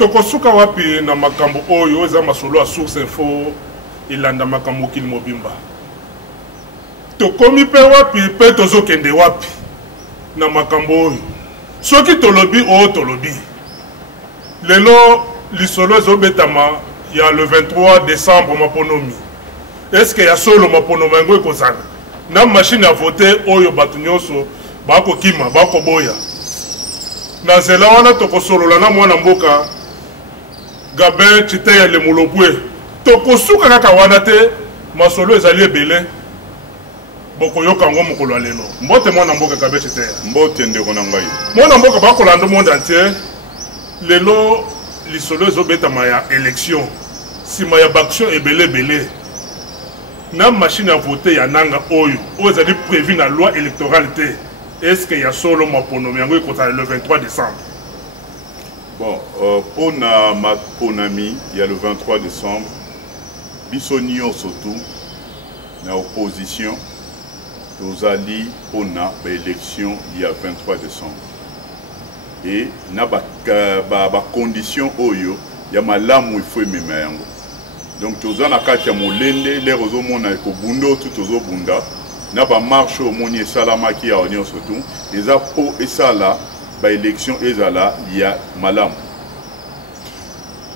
tokosuka wapi na makambo oyo eza masolo a Source Info ilanda makambo kili mobimba tokomi pe wapi pe tozokende wapi na makambo oyo soki tolobi o tolobi lelo lisolo ezobetama ya le 23 décembre maponomi est-ce que ya solo maponomi yango ekozala na machine à voter oyo bato nyonso bakokima bakoboya na nzela wana tokosolola na mwana mboka Gabin Chiteya le Mulopwe tokosuka kaka wana te masolo ezali ebele bokoyoka ngo mokolo lelo mbote mwana mboka Gabin Chiteya mbote ndeko na ngai mwana mboka bakolanda monde entier lelo lisolo ezobetama ya élection sima ya baction ebele na machine à voter ya nanga oyo ezali prévu na loi électorale te. Est-ce qu'il y a solo maponomi yango ekozala le 23 décembre? Bon, pour na maponami, il y a le 23 décembre. Bisonio surtout, na opposition, aux alliés pour na élection il y a 23 décembre. Et na ba condition oyo, il y a malamu il faut aimer yango. Donc tous en akati ya molende, les réseaux mona ko bundo tout aux bunda. Na ba marche au moni salama qui a union surtout les apos et ça là ba élection ezala ya malam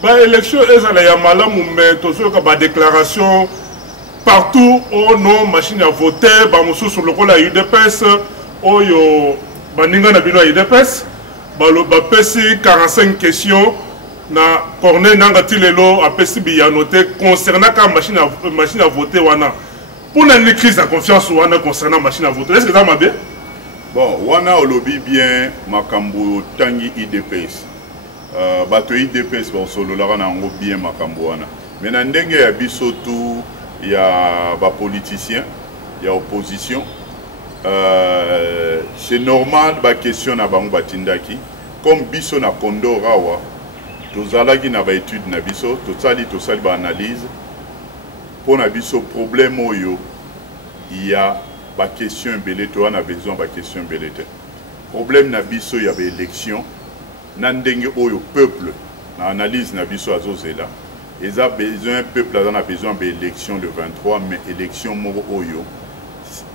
ba élection ezala ya malam mais tozo ka ba déclaration partout au non machine à voter ba musu sur le rôle à UDPS oyo baninga na bino UDPS ba lo ba pesi 45 questions na corner nanga tilelo a pesi bi ya noté concernant ka machine à voter wana. Pour une crise de confiance concernant la machine à voter, est-ce que ça m'a bien? Bon, wana au lobby bien makambo tangi IDPS. Bato IDPS bon solo la wana ngo bien makambo wana. Mais na ndenge ya biso tout il y a ba politiciens, il y a opposition. C'est normal ba question na bango batindaki comme biso na kondo rawa. Tozalaki na ba étude na biso, tosali ba analyse. Pour na biso problème oyo il y a ba question belé to on a besoin ba question belé problème na biso il y a élection na ndenge oyo peuple na analyse na biso azozela ils a besoin peuple a besoin ba élection le 23 mais élection moko oyo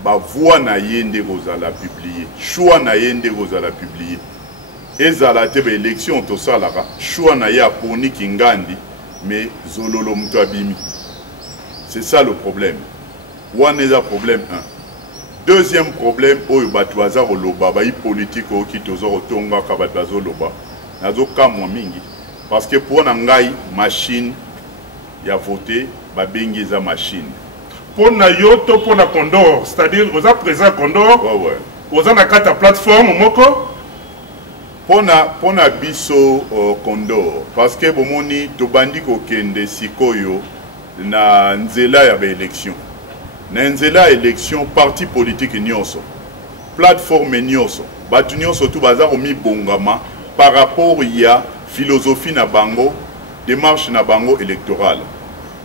ba voix na yende rozala publier choix na yende rozala publier ezala te ba élection to salaka choix na ya poni kingandi mais zololo mto abimi. C'est ça le problème. One est un problème 1. Deuxième problème, oyo batwaza oloba ba politique o ki tozo otonga ka batwazo loba. Nazo kamwa mingi parce que pour ngai machine ya voter ba bengi za machine. Pour na yoto pour na Condor, c'est-à-dire aux présent Condor. Ouais. Aux na kata plateforme moko. Pour na biso Condor parce que bomoni to bandi ko kende sikoyo na nzela ya élection na nzela élection parti politique nyonso plateforme nyonso batu nyonso tout bazaro mi bongama par rapport ya philosophie na bango démarche na bango électorale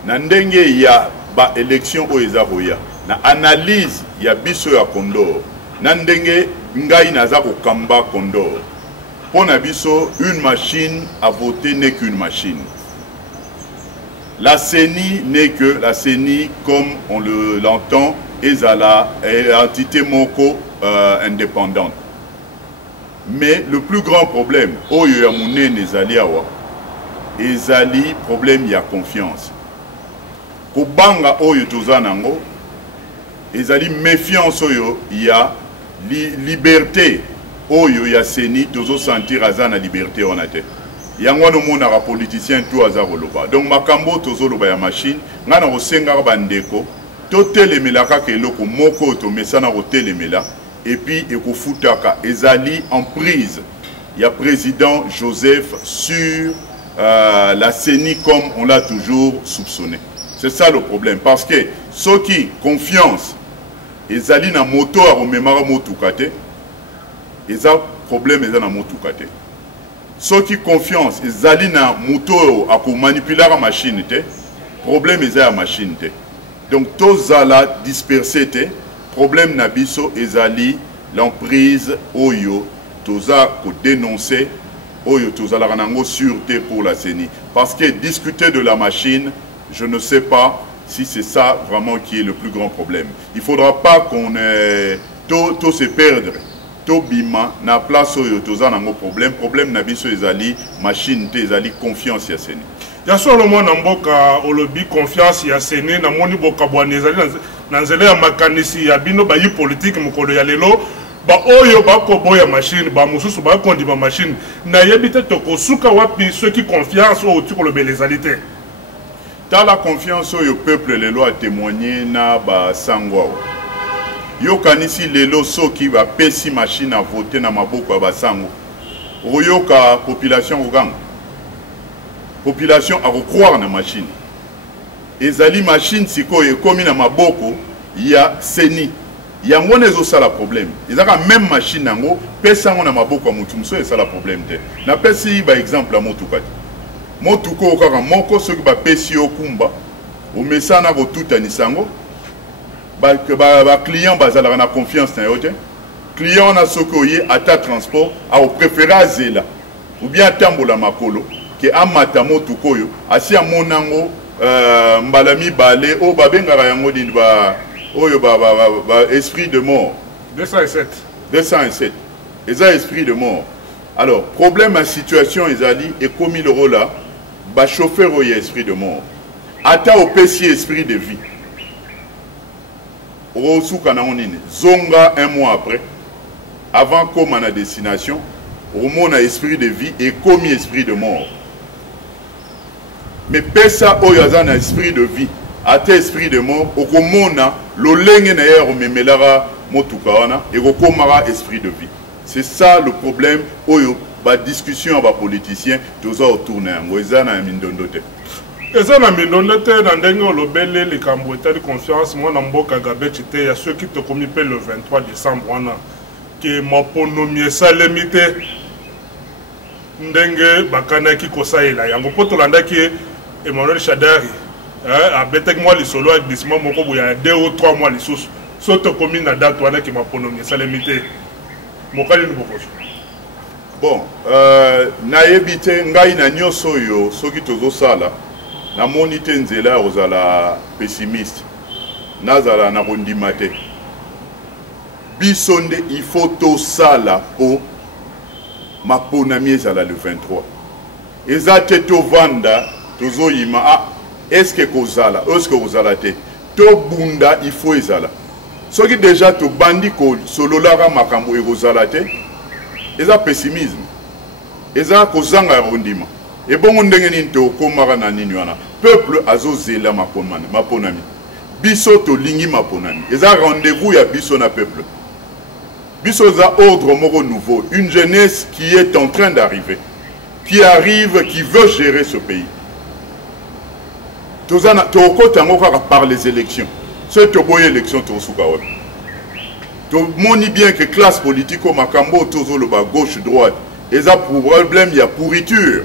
na ndenge ya ba élection o ezaboya na analyse ya biso ya Condor na ndenge ngai naza ko kamba Condor pona biso une machine à voter n'est qu'une machine. La CENI n'est que la CENI comme on l'entend ezala entité moko indépendante. Mais le plus grand problème oyo ya munene ezali awa ezali problème ya confiance. Kobanga oyo tozanango ezali méfiance oyo ya liberté oyo ya CENI tozo sentir azana liberté onate. Yango no mona ka politicien tout azaroloba donc makambo tozoloba ya machine ngana osenga bandeko totelemela kaka eloko moko to mesana kotelemela et puis ekofutaka ezali en prise ya président Joseph sur la CENI comme on l'a toujours soupçonné. C'est ça le problème parce que ceux qui confiance ezali na moto a rememara motukate eza problème eza na motukate. Ceux qui confiance, ils allaient dans moto à manipuler la machine, problème est la machine. Donc tous allaient disperser, problème nabiso ils allaient l'emprise oyo, tous à dénoncer oyo tozalaka nango sûreté pour la CENI. Parce que discuter de la machine, je ne sais pas si c'est ça vraiment qui est le plus grand problème. Il ne faudra pas qu'on tout se perdre. Tout bima na place oyo toza nango problème. Problème na biso ezali machine te ezali confiance ya CENI. Ya solo mwana mboka olobi confiance ya CENI na moni boka bwana ezali na nzela ya makanisi ya bino ba yi politique mokolo ya lelo. Ba oyo bako boya machine ba mususu ba kondi ba machine na yebite toko suka wapi ceux qui confiance au tu le belezalité. Dans la confiance au peuple lelo a témoigné na ba sangwa. Yo kanisi lelo soki ba pesi machine à voter na maboko ba sango. Oyoka population ogang. Population a croire na machine. Ezali machine siko e komi na maboko ya CENI. Yango nezo sala problème. Ezaka même machine nango pesa ngo na maboko ya mutu muso esala problème te. Na pesi ba exemple motuka. Motuko okaka moko soki ba pesi okumba o mesana ko tutani sango ba client bazala na confiance na yote. Client na soko ye ata transport a o préférer zela ou bien tambola makolo ke amata motuko yo asi amonango mbalami balé o babengaka yango din ba oyo esprit de mort 207 eza esprit de mort. Alors problème à situation ezali et comme il rôle là ba chauffeur oyo esprit de mort ata opesi esprit de vie o suka na onine zonga un mois après avant comme à la destination au monde a esprit de vie et comme esprit de mort. Mais pesa oyo azana esprit de vie ata esprit de mort okomona lolenge na yero memelara motuka wana ekokomara esprit de vie. C'est ça le problème oyo ba discussion ba politicien toza autour na yango ezana mindondo te. Ezana mindondo te na ndenge olobele likambo etali confiance mwana mboka gabechi te ya ceux qui te commis le 23 décembre wana ke maponomi esalemi te ndenge bakanaki kosaela yango po tolandaki Emmanuel Shadari avec moi les solo avec des moments il y a 2 ou 3 mois les sous saute commune na date wana ki maponomi salemité mokali nbokoso. Bon na yebite ngai na nyoso yo soki tozo sala na monite nzela ozala pessimiste nazala na kondima te bisonde il faut to sala po maponami ezala le 23 ezate to vanda tozo yima est-ce que kozala te to bunda il faut ezala soki déjà to bandi ko sololara makambo ekozala te eza pessimisme eza kozanga rondima et bongo ndenge nini to komara na nini wana peuple azozela maponami biso to lingi maponami eza rendez-vous ya biso na peuple biso za ordre moko nouveau une jeunesse qui est en train d'arriver qui arrive qui veut gérer ce pays. Par les élections. C'est une bonne élection. Tu moni bien que classe politique comme Makambo, gauche, droite, et ça problème, il y a pourriture.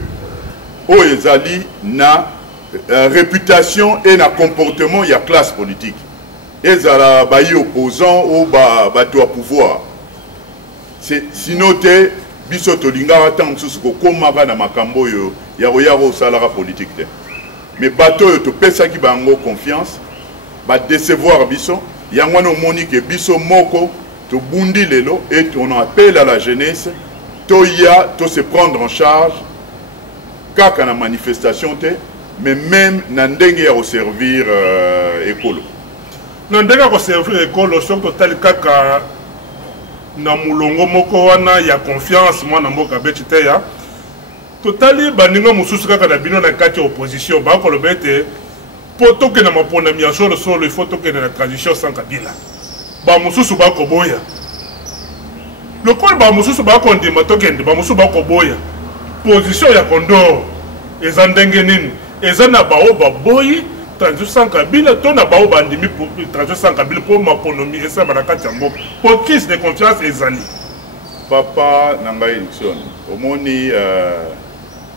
Oh, il y a réputation et na comportement, il y a classe politique. Et ça y opposant au pouvoir. Sinon, tu biso to lingara tant que komaka na Makambo yo ya salara politique. Mais bateau to pesa ki bango confiance ba décevoir biso yangwana monique biso moko to bundi lelo et on appelle à la jeunesse to se prendre en charge kaka na manifestation te mais même na ndenge ya servir écolo na ndenge ya servir écolo surtout tel kaka na mulongo moko wana ya confiance mwana mboka betite ya totali baninga mususu kaka na bino na kati opposition ba ko lobete poto ke na mapona mi solo solo il faut to ke na transition sans Kabila ba mususu ba ko boya le col ba mususu ba ko ndima to kende ba mususu ba ko boya position ya kondo ezandenge nini ezana ba o ba boyi transition sans Kabila to na ba o bandimi pour transition sans Kabila pour maponomi esa ba na kati ya mboka pour crise de confiance ezali papa nanga election omoni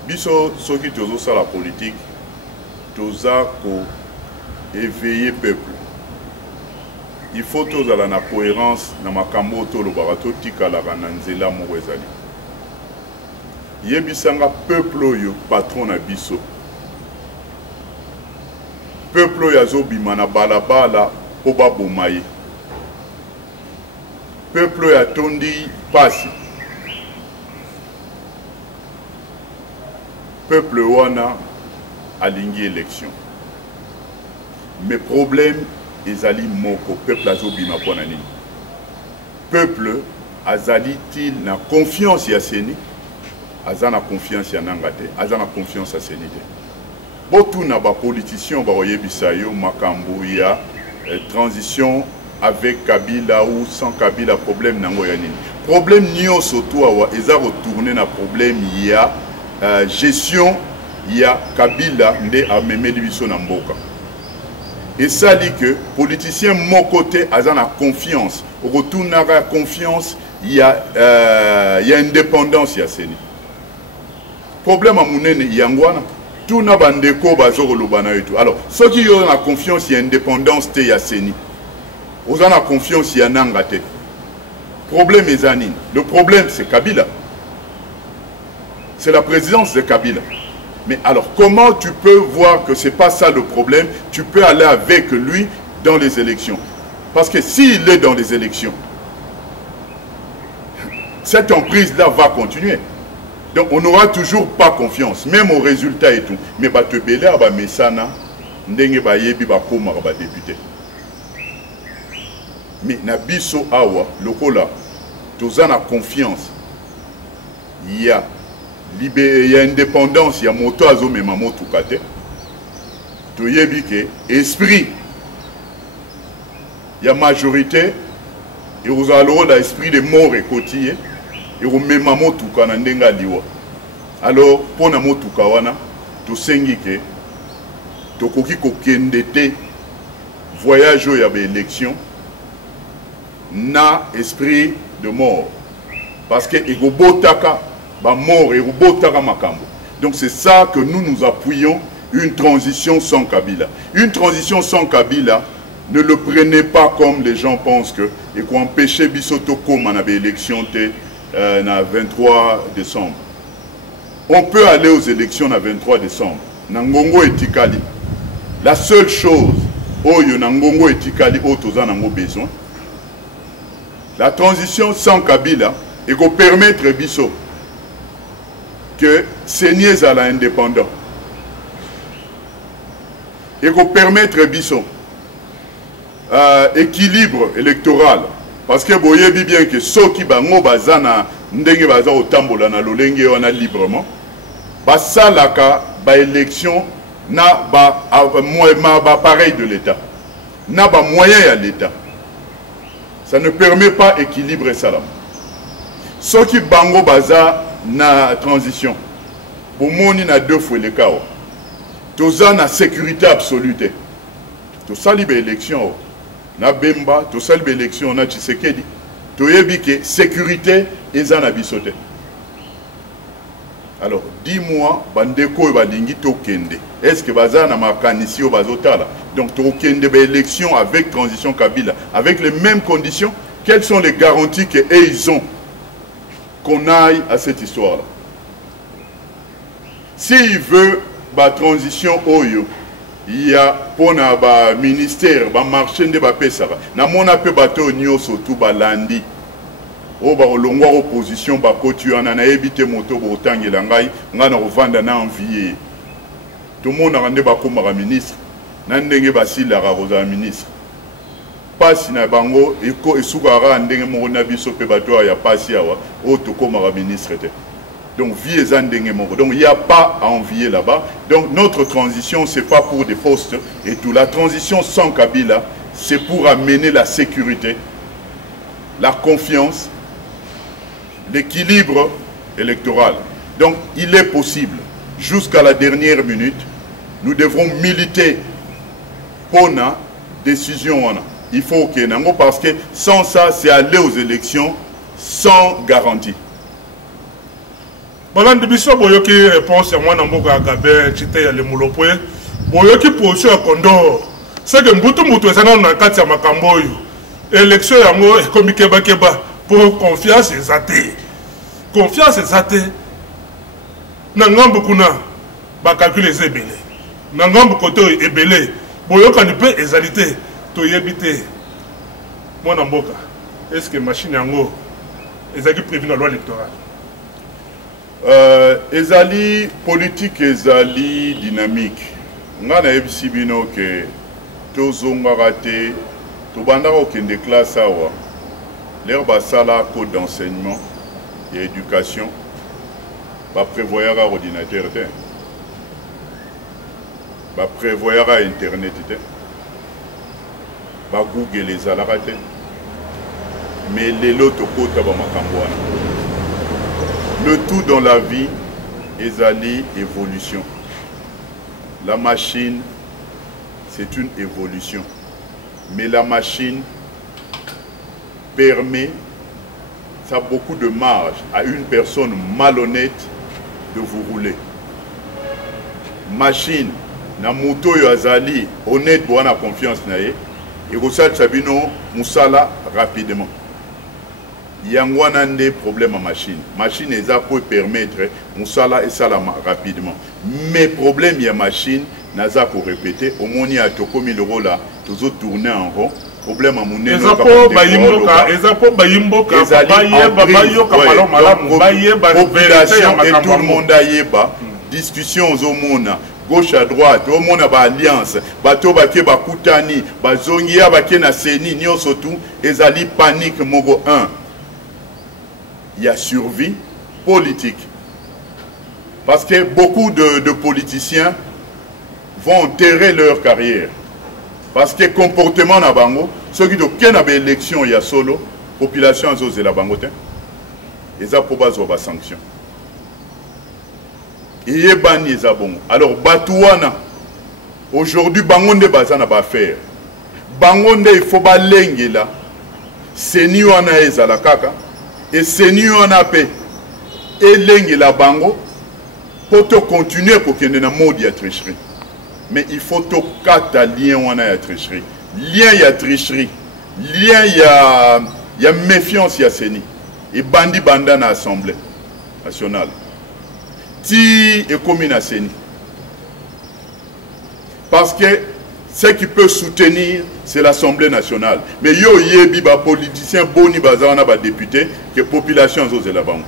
biso soki tozo sala la politique toza ko éveiller peuple il faut tozala na cohérence na makambo to lo barato tikala na nzela moko ezali yebisanga peuple oyo patron na biso. Peuple oyo azobima na balabala po baboma ye. Peuple oyo atondi pasi. Peuple wana alingi élection. Mais problème ezali moko peuple azobima pona nini. Peuple azali-t-il na confiance ya seni, azana confiance ya nangate, azana confiance ya seni te. Botu na ba politiciens ba oyebisa yo makambo ya transition avec Kabila ou sans Kabila, problème nango ya nini. Problème nyonso to awa eza retourner na problème ya gestion ya Kabila nde amemeli biso na mboka. Et ça dit que politicien mon côté a la confiance, retourne à la confiance, il y a indépendance, il y a seni. Problème à mon il y a tout n'a pas de bazoro lobana et tout. Alors, ceux qui ont la confiance, il y a indépendance, il y a seni. Vous avez la confiance, il y a nangate. Problème est anine. Le problème c'est Kabila. C'est la présidence de Kabila. Mais alors, comment tu peux voir que ce n'est pas ça le problème? Tu peux aller avec lui dans les élections. Parce que s'il est dans les élections, cette emprise-là va continuer. Donc, on n'aura toujours pas confiance, même aux résultats et tout. Mais te belé à mesana, ndenge ba yebi ba koma ba député. Mais na biso awa, lokola, tozana confiance. Il y a indépendance, il y a moto azo mema moto kate. To yebi ke esprit. Il y a majorité et vous allez l'esprit de mort et côtier et vous mema moto kana ndenga liwa. Alors pour na moto kawana to sengi ke to koki ko kendete voyage ya ba élection na esprit de mort parce que ego botaka mort et makambo. Donc c'est ça que nous appuyons, une transition sans Kabila. Une transition sans Kabila, ne le prenez pas comme les gens pensent que et qu'on empêche Bisoto comme on avait élection le 23 décembre. On peut aller aux élections le 23 décembre. Nangongo et Tikali. La seule chose, oyo Nangongo et Tikali, otoza nango besoin. La transition sans Kabila et qu'on permettre Biso que Seigneur à l'indépendant et qu'on permettre Bisson équilibre électoral parce que vous voyez bien que ceux qui bango bazana ndenge baza otambola na lolenge wana librement basalaka ba élection na ba appareil de l'État na ba moyen à l'État, ça ne permet pas équilibre ça là. Ceux qui bango baza na transition pour moni na deux fois le cas toza na sécurité absolue to sali be élection na Bemba to sali be élection na Tshisekedi to yebi ke sécurité eza na bisote. Alors dis-moi bandeko balingi to kende est-ce que baza na makanisi o bazotala donc to kende be élection avec transition Kabila avec les mêmes conditions? Quelles sont les garanties que ils ont qu'on aille à cette histoire-là? S'il veut la transition oyo, il y a pour le ministère, le marché de la Pessara, na mona pe bateau nyo surtout balandi. O ba olongwa opposition ba kotu ana na ebite moto bo tangela ngai ngana rovanda na envier. Tout le monde a rendu ba koma ministre. Na ndenge basila ka roza ministre. Pasi na bango eko esukara ndenge mo na biso pe bato ya pasi awa o to koma ministre te. Donc vie est ndenge moko. Donc il n'y a pas à envier là-bas. Donc notre transition c'est pas pour des postes et tout. La transition sans Kabila c'est pour amener la sécurité, la confiance, l'équilibre électoral. Donc il est possible jusqu'à la dernière minute nous devrons militer pour la décision. Il faut qu'il y ait parce que sans ça, c'est aller aux élections sans garantie. Balandi biso boyoki réponse à moi namboka gabe chite ya le mulopoe boyoki position ya Condor c'est que mbutu ezana na kati ya makambo oyo élection yango ekomi keba pour confiance ezate na ngambo kuna ba calculer eza ebele na ngambo kote oyo ebele boyokani mpe ezali te toyebi te mwana mboka est-ce que machine yango ezalaki prévu na loi électorale ezali politique ezali dynamique nga nayebisi bino ke tozongaka te tobandaka okende classe awa lere basala code d'enseignement et éducation baprévoyaka ordinateur te baprévoyaka internet te bagoogle ezalaka te mais lelo tokota bamakambo wana. Le tout dans la vie ezali évolution. La machine c'est une évolution, mais la machine permet, ça a beaucoup de marge à une personne malhonnête de vous rouler. Machine na moto yo azali honnête bo na confiance na ye et kosala sabino musala rapidement. Yangwana nde problème à machine. Machine eza pour permettre musala et salama rapidement. Mais problème ya machine naza pour répéter au moni a tokomi le rôle là toujours tourner en rond. Problème à monnaie eza po bayimboka bayeba bayoka malamu bayeba population et tout le monde ayeba discussion aux mona gauche à droite au monde ba alliance bato bake bakutani bazongi ya bake na seni nyonso tout ezali panique mogo 1. Il y a survie politique. Parce que beaucoup de politiciens vont enterrer leur carrière. Parce que comportement na bango, ceux qui ont une élection, il y a solo, population a zosé la bango. Et ça pour baser aux sanctions. Et y a banni ça bon. Alors batouana aujourd'hui bango de bazana ba faire. Bango de il faut ba lengi là. Seni wana ezala kaka. Et Seigneur on a paix et lengi la bango pour te continuer pour qu'il y ait un mode de tricherie. Mais il faut que quatre liens on a tricherie. Lien il y a tricherie. Lien il y a méfiance il y a Seni. Et bandi banda na assemblée nationale. Ti et commune à Seni. Parce que ce qui peut soutenir, c'est l'Assemblée nationale. Mais yo yebi ba politicien boni bazana ba député que population zo la banque.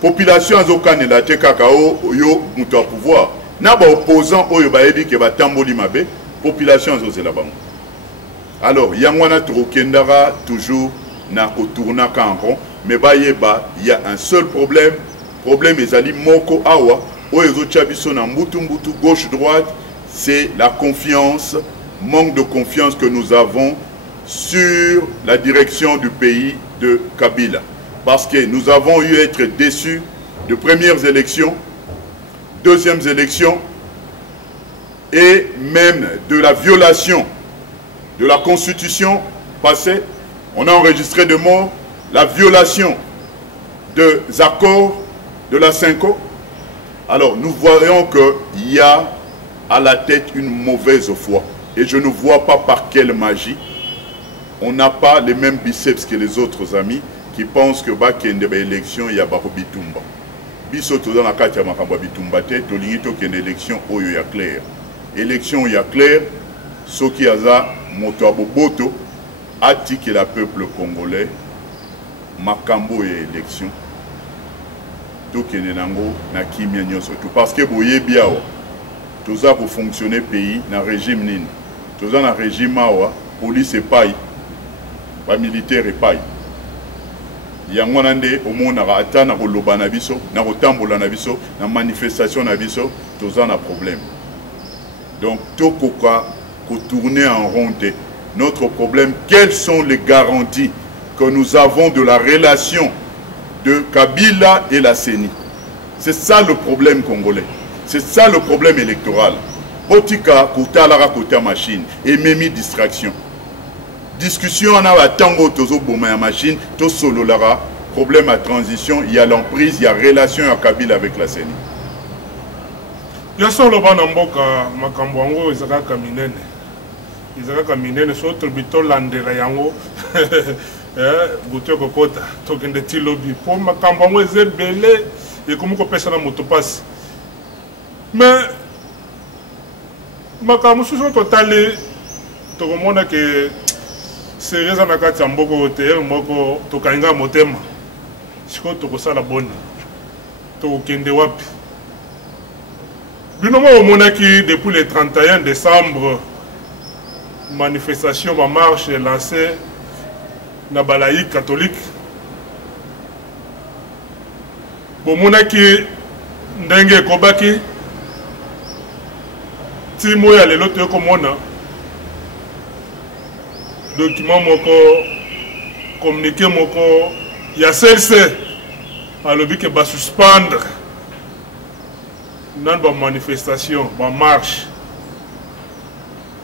Population zo kanela te kakao yo muto pouvoir. Na ba opposant oyo ba yebi ke ba tamboli mabe, population zo la banque. Alors yangwana trokendara toujours na ko tourna kanron, mais ba yeba il y a un seul problème, problème ezali moko awa oyo zo chabiso na mbutu gauche droite. C'est la confiance, manque de confiance que nous avons sur la direction du pays de Kabila. Parce que nous avons eu à être déçus de premières élections, deuxièmes élections, et même de la violation de la constitution passée. On a enregistré de morts, la violation des accords de la Cinco. Alors nous voyons qu'il y a à la tête une mauvaise foi. Et je ne vois pas par quelle magie. On n'a pas les mêmes biceps que les autres amis qui pensent que bakende ba élection ya ba bitumba. Biso to dans la carte ya makamba bitumba te to lingito que une élection oyo ya clair. Élection ya clair ce qui aza moto aboboto ati que la peuple congolais makambo ya élection. To kene nango na kimia nyoso tout parce que boye biao tous ça pour fonctionner pays dans le régime nini. Tous ça dans le régime awa, police et paille, pas militaire et paille. Yangonande au monde na ata na koloba na biso, na kotambola na biso, na manifestation na biso, tous ça na problème. Donc tout koka ko tourner en rond. Notre problème, quelles sont les garanties que nous avons de la relation de Kabila et la CENI? C'est ça le problème congolais. C'est ça le problème électoral. Otika, kouta lara kouta machine. Et même distraction. Discussion, on a tango tozo boma machine, to solo lara. Problème à transition, il y a l'emprise, il y a relation à Kabila avec la CENI. Yaso loba na mboka makambo yango ezaka minene. Ezaka minene so tribito landela yango. Buto kokota tokende tilobi po makambo yango ezebele. et comme on peut ça dans motopass mais makambo susu totali tokomona ke serieza na kati ya mboko te moko tokalinga motema siko tokosala boni tokende wapi bino mo omonaki depuis le 31 décembre manifestation ba marche lancée na balaïque catholique bomonaki ndenge ekobaki timo ya lelo toyekomona document moko communiqué moko ya CLC alobi ke basuspendre nan ba manifestation ba marche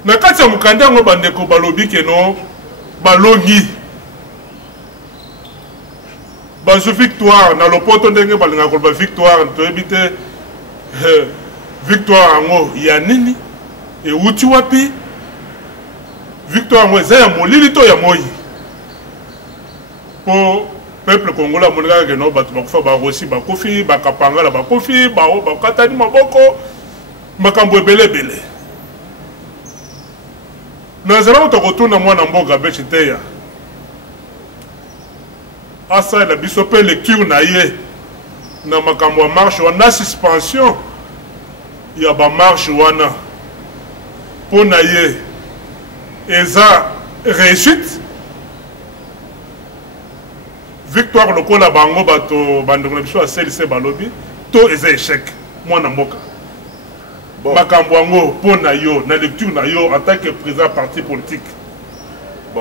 na kati ya mokanda yango bandeko balobi ke no balongi bazwi victoire na lopoto ndenge balingaka koloba victoire toyebi te victoire yango ya nini euti wapi victoire yango eza ya molili to ya moi mpo peuple congolais amonikaka ke no bato bakufa barosi bakufi bakapangala bakufi bao bakatani maboko makambo ebele ebele nazala tokotuna mwana mboka beche teya asalela biso mpe lecture na ye na makambo ya marche wana suspension ya bamarche wana mpo na ye eza réussite victoire lokola bango bato bandeko na biso ya CLC balobi to eza échec mwana mboka makambo yango mpo na yo na lecture na yo en tant que président parti politique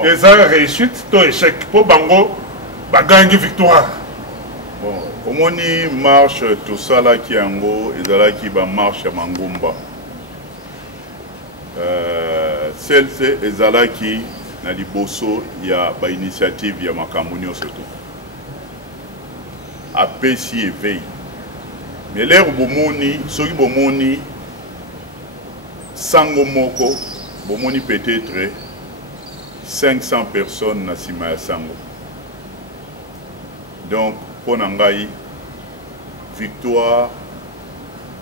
eza réussite to échec mpo bango bagangi victoire omoni marche tosalaki yango ezalaki bamarche ya mangumba CLC ezalaki na liboso ya bainitiative ya makambo nyonso to apesi éveil mais lero bomoni soki bomoni sango moko bomoni peut-être 500 personnes na nsima ya sango donc mpo na ngai victoire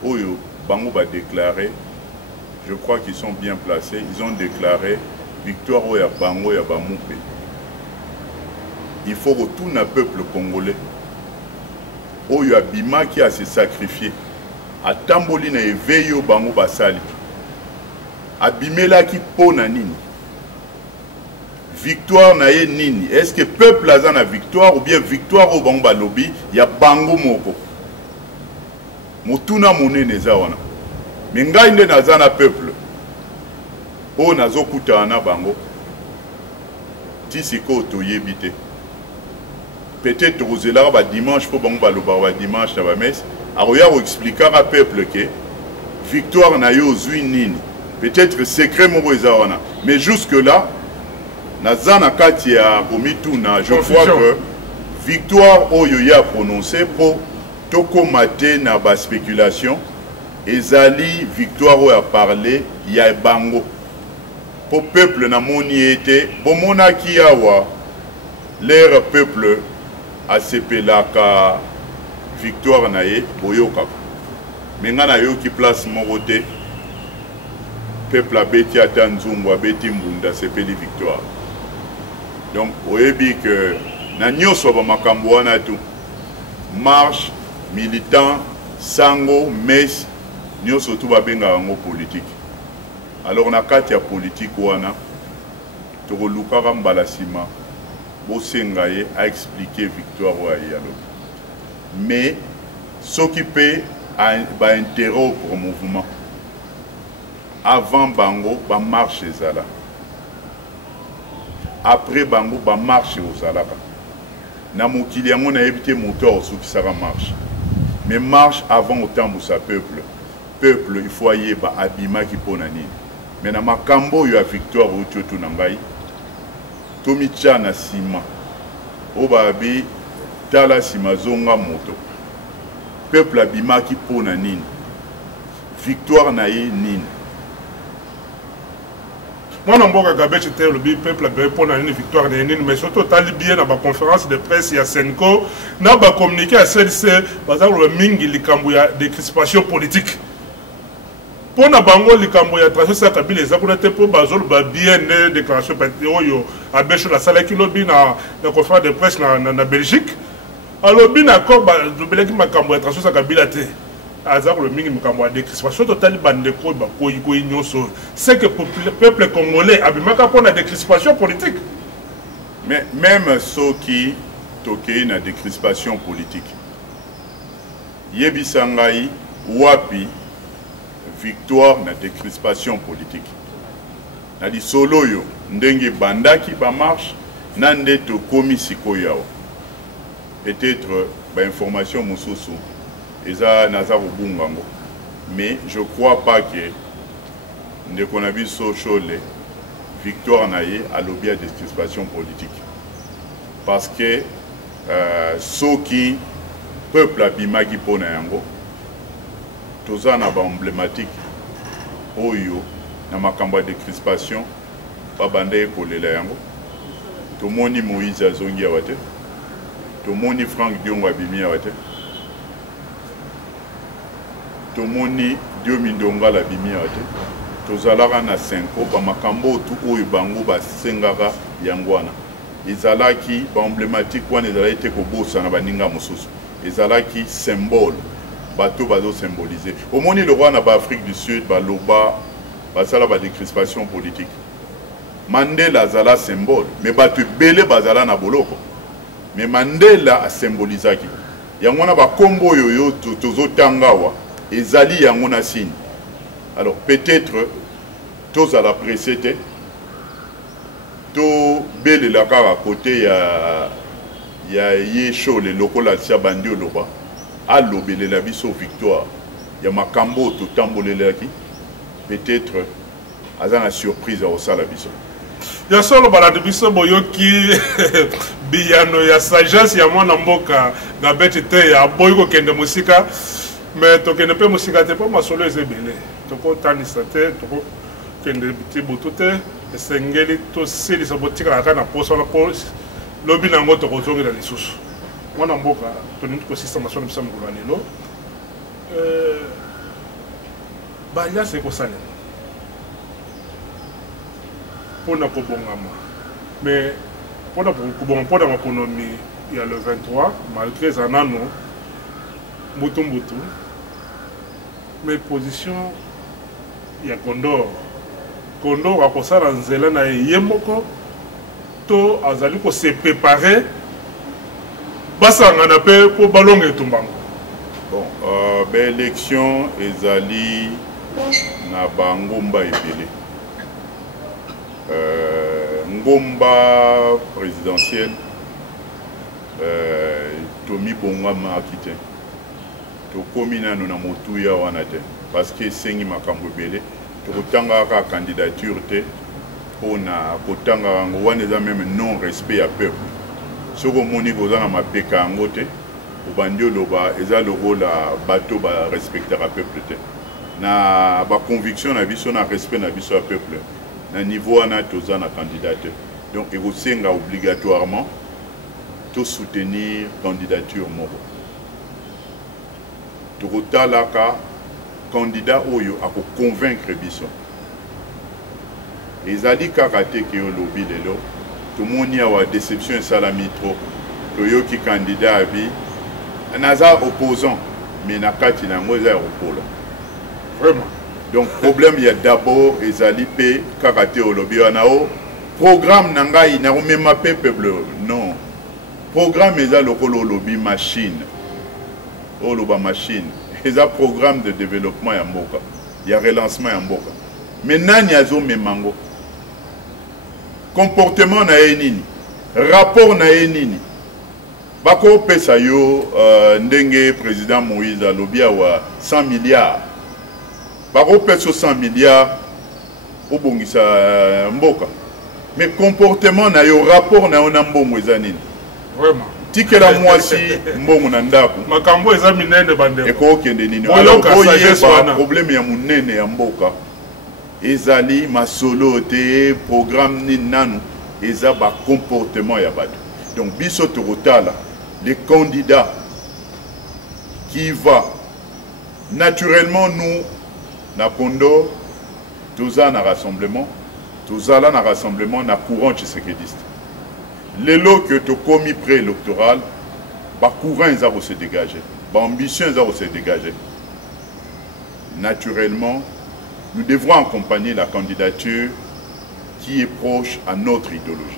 oyo bango badéclaré je crois qu'ils sont bien placés ils ont déclaré victoire oyo ya bango ya bamupe il faut retourner peuple congolais oyo abimaki a se sacrifier atamboli na éveil oyo bango basali abimelaki mpo na nini victoire na ye nini est-ce que peuple aza na victoire ou bien victoire oyo bango balobi ya bango moko motuna monene eza wana me ngai nde naza na peuple oyo nazokutana na bango ti sikoyo toyebi te peut-être tokozelaka badimanche mpo bango balobaka badimanche na bamese akoya koexplikaka peuple ke victoire na yo ozwi nini peut-être secret moko eza wana mais jusque là naza na kati ya komituna je crois que victoire oyo ya prononcé mpo tokóma te na baspéculation ezali victoire oyo aparle ya bango mpo peuple namoni ye te bomonaki awa lere peuple asepelaka victoire na ye boyokaka me nga nayoki place moko te peuple abeti ata nzungu abeti mbunda asepeli victoire donc oyebi ke na nyonso bamakambo wana tu marche militant sango messe nyonso tu babengaka yango politique alors na kati ya politique wana tokolukaka mbala nsima bosenga ye aexplike victoire oyo aye alobi mais soki mpe baintérêt pour mouvement avant bango bamarche ezala après bango bamarche ozalaka na mokili yango nayebi te moto akosukisaka marche mais marche avant otambusa peuple il faut ayeba abimaki mpo na nini mais na makambo oyo ya victoire oyo tioto na ngai tomitya na nsima oyo babi tala nsima zonga moto peuple abimaki mpo na nini victoire na ye nini Moi, je suis le peuple pour une victoire, mais surtout, bien dans la conférence de presse, il y a Senko, il a communiqué à CLC, par exemple, le Mingi, il y a des crispations politiques. Pour na bango likambo ya transition ya Kabila ezakuna te po bazolo ba bien déclaration oyo abesho la sala ki lobi na conférence de presse na Belgique alobi na ko ba lobelaki makambo ya transition ya Kabila te azako le mingi makambo ya décrispation totali bande ko ba ko nyonso c'est que peuple congolais abimaka pour na décrispation politique mais même ceux qui tokei na décrispation politique yebisangai wapi victoire na décrispation politique. Na di solo yo ndenge bandaki ba marche na ndeto komi sikoyao. Peut-être ba information mususu eza naza kubungango. Mais je crois pas que ndeko na biso chole victoire na ye à lobby à décrispation politique. Parce que soki peuple abimaki pona yango toza na ba emblématique oyo na makambo de crispation babanda ekolela yango tomoni Moïse azongi awa te tomoni Franck Diongo abimi awa te tomoni Diomi Ndongala abimi awa te tozalaka na 5 ba makambo tu oyo bango basengaka yango wana ezalaki ba emblématique wana ezalaki te kobosa na baninga mosusu ezalaki symbole bateau bazo symboliser. Au moins le roi na Afrique du Sud baloba basala ba décrispation politique. Mandela zala symbole, mais bateau belé bazala na boloko. Mais Mandela a symbolisaki. Yango na ba kombo yoyo tozo tangawa ezali yango na signe. Alors peut-être tous à la précédé to belé la kara côté ya yesho le lokola tia bandio loba. Alobele la biso victoire ya makambo to tambolelaki peut-être azana surprise au sala biso ya solo balade biso boyoki biyano ya sagesse ya mwana mboka na beti te ya boyiko kende musika mais to kende pe musika te po masolo ezebele to ko tanisa te to ko kende biti butute esengeli to sili sabotika kana poso na pos lobi nango to ko zongi na lisusu mwana mboka tonindi kosista masolo bisa mokolo lelo baliance ekosalela mpona kobongama mais mpona kobonga mpona makonomi ya le 23 malgré eza nano mbutu mais position ya Condor akosala nzela na ye moko to azali kose préparer basangana pe po balonga etumbango. Bon, élection ezali na bangomba ebele. Ngomba présidentielle tomi bongama akite. Tokomi nano na motuya wana te parce que sengi makambo ebele tokotanga ka candidature te pona kotanga ngo wana eza même non respect ya peuple. Soko moni kozana mapeka yango te obandi oloba eza lokola bato ba respectera peuple te na ba conviction na biso na respect na biso ya peuple na niveau wana toza na candidat donc ekosenga obligatoirement to soutenir candidature moko tokotalaka candidat oyo ako convaincre biso ezali kaka te ke olobi lelo tout le monde a une déception et salami trop. Toyo qui candidat à vie, naza opposant, mais nakati na ngoza opolo. Vraiment. Donc problème il y a d'abord ezali pe kakate olobi wanao programme nangai na même peuple non. Programme eza lokolo lobby machine. Oloba machine. Eza programme de développement ya mboka. Ya relancement ya mboka. Mais nani azo memango. Comportement na nini, rapport na nini. Bako pesa yo ndenge président Moïse alobi wa 100 milliards. Bako pesa 100 milliards obongisa mboka. Mais comportement na yo rapport na ona mbongo eza nini. Vraiment. Tikela mwasi mbongo na ndako. Makambo eza minene bandeko. Eko kende nini. Alors boye problème ya munene ya mboka. ezali masolo te programme ni nanu eza ba comportement ya bato. Donc biso tokotala les candidats qui va naturellement nous na Kondo toza na rassemblement tozala na rassemblement na courant tshisekidiste lelo que to komi préélectoral ba courant eza ko se dégager ba ambition eza ko se dégager. Naturellement nous devrons accompagner la candidature qui est proche à notre idéologie.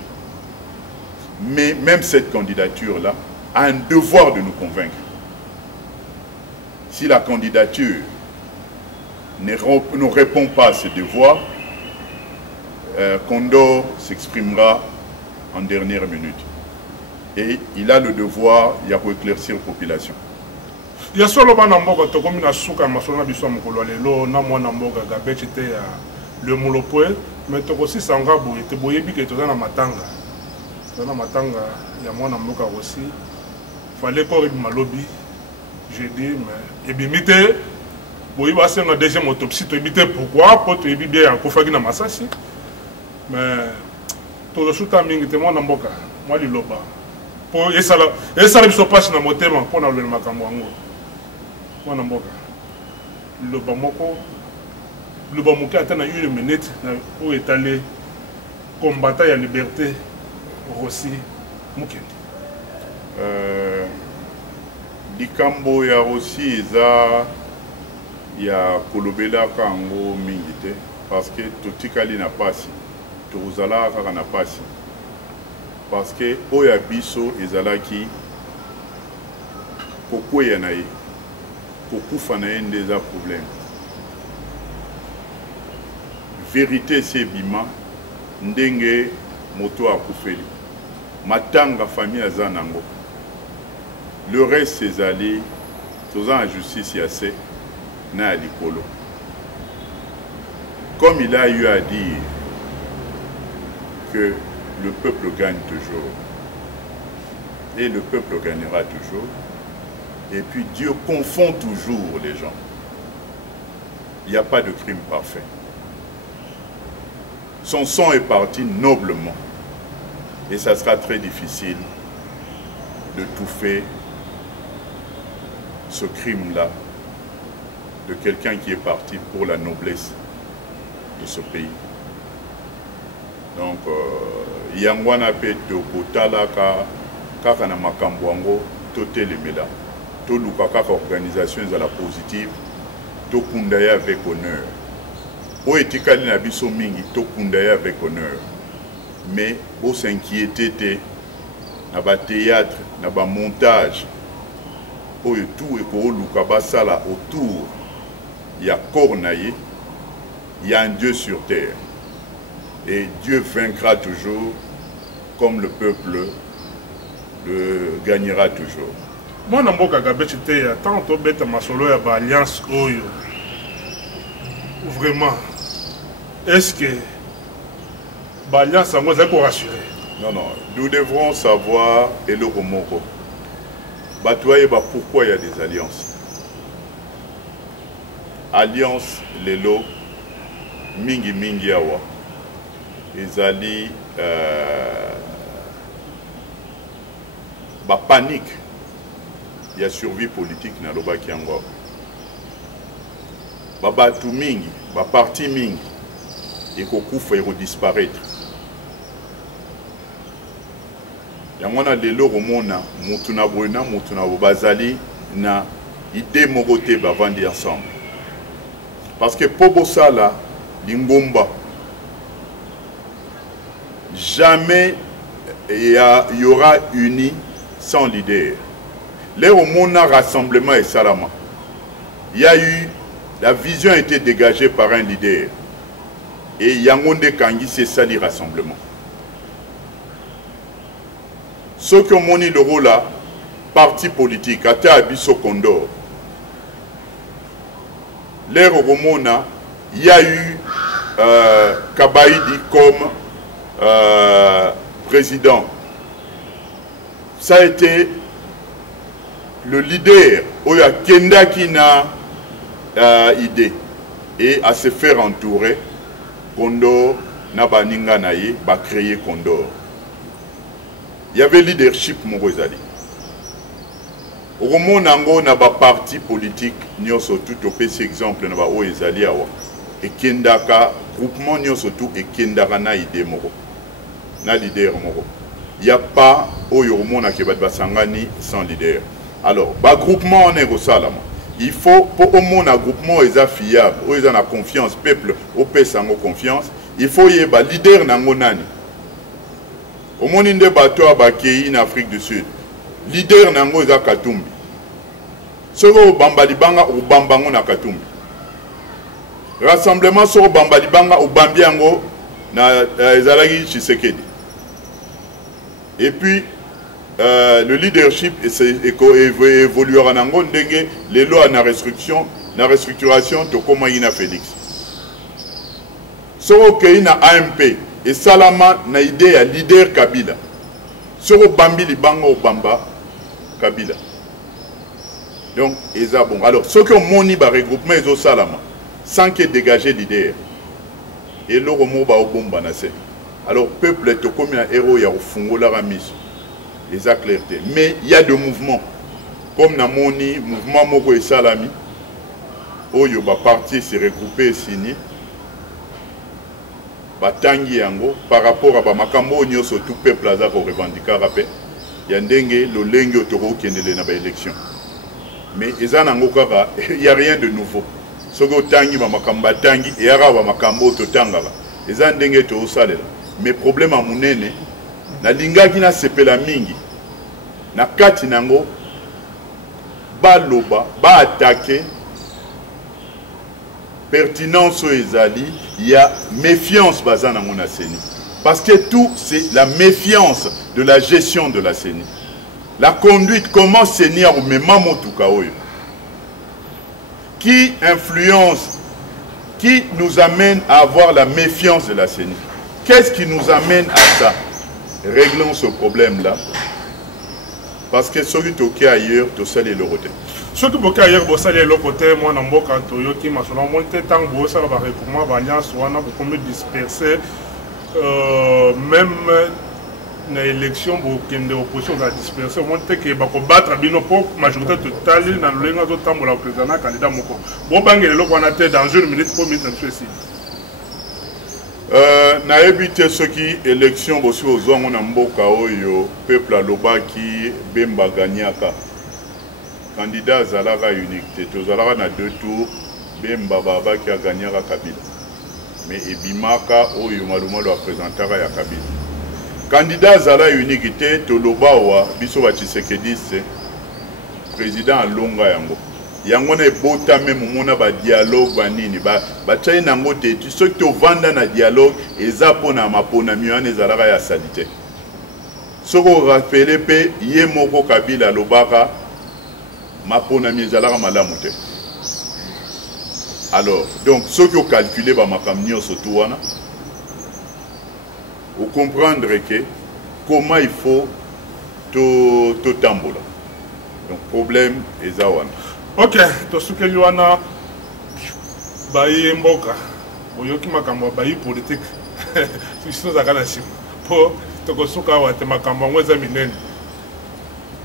Mais même cette candidature-là a un devoir de nous convaincre. Si la candidature ne répond pas à ce devoir, Condor s'exprimera en dernière minute. Et il a le devoir d'éclaircir la population. Il y a solo bana mboka to komi na suka masona biso mokolo lelo na mwana mboka gabechi te ya le mulopwe mais to aussi sanga boye te boye bi ke to na matanga. To na matanga ya mwana mboka aussi. Fallait ko ribi malobi. J'ai dit mais ebimite boye ba se na deuxième autopsie to ebite pourquoi pour to ebi bien ko faki na masasi. Mais to suta mingi te mwana mboka moi liloba. Pour esala biso passe na motema pour na le makambo ngo. Mwana mboka le bamoko atteint une minute où est allé combattre la liberté aussi mukende likambo ya aussi eza ya kolobela kango mingi te parce que totikali na pasi tozala kaka na pasi parce que oya biso ezalaki kokweya na ye kokufa na ye nde eza problème. Vérité c'est bima ndenge moto akufeli matanga famille aza nango le reste ezali toza en justice ya se na ya likolo. Comme il a eu à dire que le peuple gagne toujours et le peuple gagnera toujours. Et puis Dieu confond toujours les gens. Il n'y a pas de crime parfait. Son sang est parti noblement. Et ça sera très difficile de touffer ce crime-là de quelqu'un qui est parti pour la noblesse de ce pays. Donc, Yangwana Peto Kotala Kaka na Makambwango Totelemela. Tout le organisation est à la positive, tout kundaye avec honneur. Au etikali na biso mingi, tout kundaye avec honneur. Mais au s'inquiéter, na ba théâtre, na ba montage, au tout et ko luka basala autour, il y a cornaye, il y a un Dieu sur terre. Et Dieu vaincra toujours, comme le peuple le gagnera toujours. Moi, je suis tant que je masolo ya ba alliance oyo. Vraiment, est-ce que ba alliance ngo za ko rassurer? Non, non, nous devrons savoir et le remoko. Batoye ba pourquoi il y a des alliances. Alliance lelo mingi mingi awa. Ezali ba panique. Il y a survie politique na loba kiango. Baba tu mingi, ba parti mingi, et kokufa eko disparaître. Yangwana lelo romona mutuna boina mutuna bazali na idée mogote ba vandi ensemble. Parce que pobo sala lingomba jamais il y aura uni sans leader. Là où mon rassemblement est salama, il y a eu, la vision a été dégagée par un leader. Et Yangonde Kangi, c'est ça le rassemblement. Ceux qui ont moni le rôle là, parti politique, à Abisso Condor, l'air au Romona, il y a eu Kabaïdi comme président. Ça a été le leader, Oya Kenda qui n'a idée, et à se faire entourer Condor na baninga na ye ba créer Condor. Il y avait leadership Morozali. Au moment nango na ba parti politique nyoso tout au petit exemple na ba o ezali awa. Et kendaka groupement nyoso tout et kendaka na idée moko. Na leader moko. Il n'y a pas oyo mona ke bat basangani sans leader. Alors, ba groupement on est au salama. Il faut pour au monde un groupement est fiable, où ils ont la confiance, peuple au pays sans confiance. Il faut y avoir leader dans mon année. Au monde inde bateau à Bakei en Afrique du Sud. Leader dans mon est Katumbi. Ce au Bambalibanga ou Bambango na Katumbi. Rassemblement sur Bambalibanga ou Bambiango na Ezalagi Tshisekedi. Et puis le leadership évoluera en Angon dengue les lois na restructuration to comment ina Félix. Soro keina AMP et Salama na idée à leader Kabila. Soro Bambi Libanga au Bamba Kabila. Donc eza bon. Alors ceux qui ont moni ba regroupement ezo Salama sans que dégager leader. Et le romo ba au bomba na se. Alors peuple est comme un héros ya ofungo la ramis. Les clarté. Mais il y a des mouvements. Comme dans mon mouvement Moko et Salami, où il y a parti se regrouper et signer. Batangi yango par rapport à Makambo, il y a surtout peuple à revendiquer rappel. Il y a dengue le lengue autoro qui est dans l'élection. Mais il n'y a rien de nouveau. Ce que tangi Makambo tangi et ara Makambo to tangala. Il y a dengue to salela. Mais problème à monene. Na linga qui na sepela mingi na kati nango ba loba ba attaquer pertinence ezali il y a méfiance bazana ngona seni parce que tout c'est la méfiance de la gestion de la CENI. La conduite comment seni au même motuka oyo qui influence, qui nous amène à avoir la méfiance de la CENI. Qu'est-ce qui nous amène à ça? Réglons ce problème-là. Parce que ceux qui sont ailleurs, tout ça est le côté. Ceux qui sont ailleurs, tout ça est le côté. Moi, je suis en train de me faire un peu de temps pour faire un disperser. Même dans l'élection, pour que l'opposition soit dispersée, on peut battre la majorité totale dans le temps pour le président candidat. Bon, on a été dans une minute pour mettre ceci. Na évité ce qui élection aussi aux hommes na mboka oyo peuple aloba qui bemba gagnaka candidat zalaka unique to zalaka na deux tours bemba baba qui a gagné Kabila mais ebimaka oyo maluma lo présentera ya Kabila candidat zala unique to loba wa biso ba Tshisekedi président alonga yango yango na ebota même mona ba dialogue banini ba tchai nango te tu ceux qui vanda na dialogue eza pona mapona miane ezalaka ya salite soko rappeler pe ye moko Kabila lobaka mapona mi ezalaka malamu te. Alors donc ceux qui ont calculé ba makamnio surtout wana ou comprendre que comment il faut to tambola donc problème eza wana. Ok, tosukeli wana bayi mboka boyoki makambo bayi politique sino zakana sima po tokosuka wate makambo ngweza minene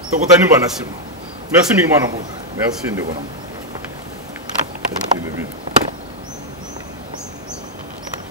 tokotani bana sima. Merci mingi mwana mboka. Merci ndeko.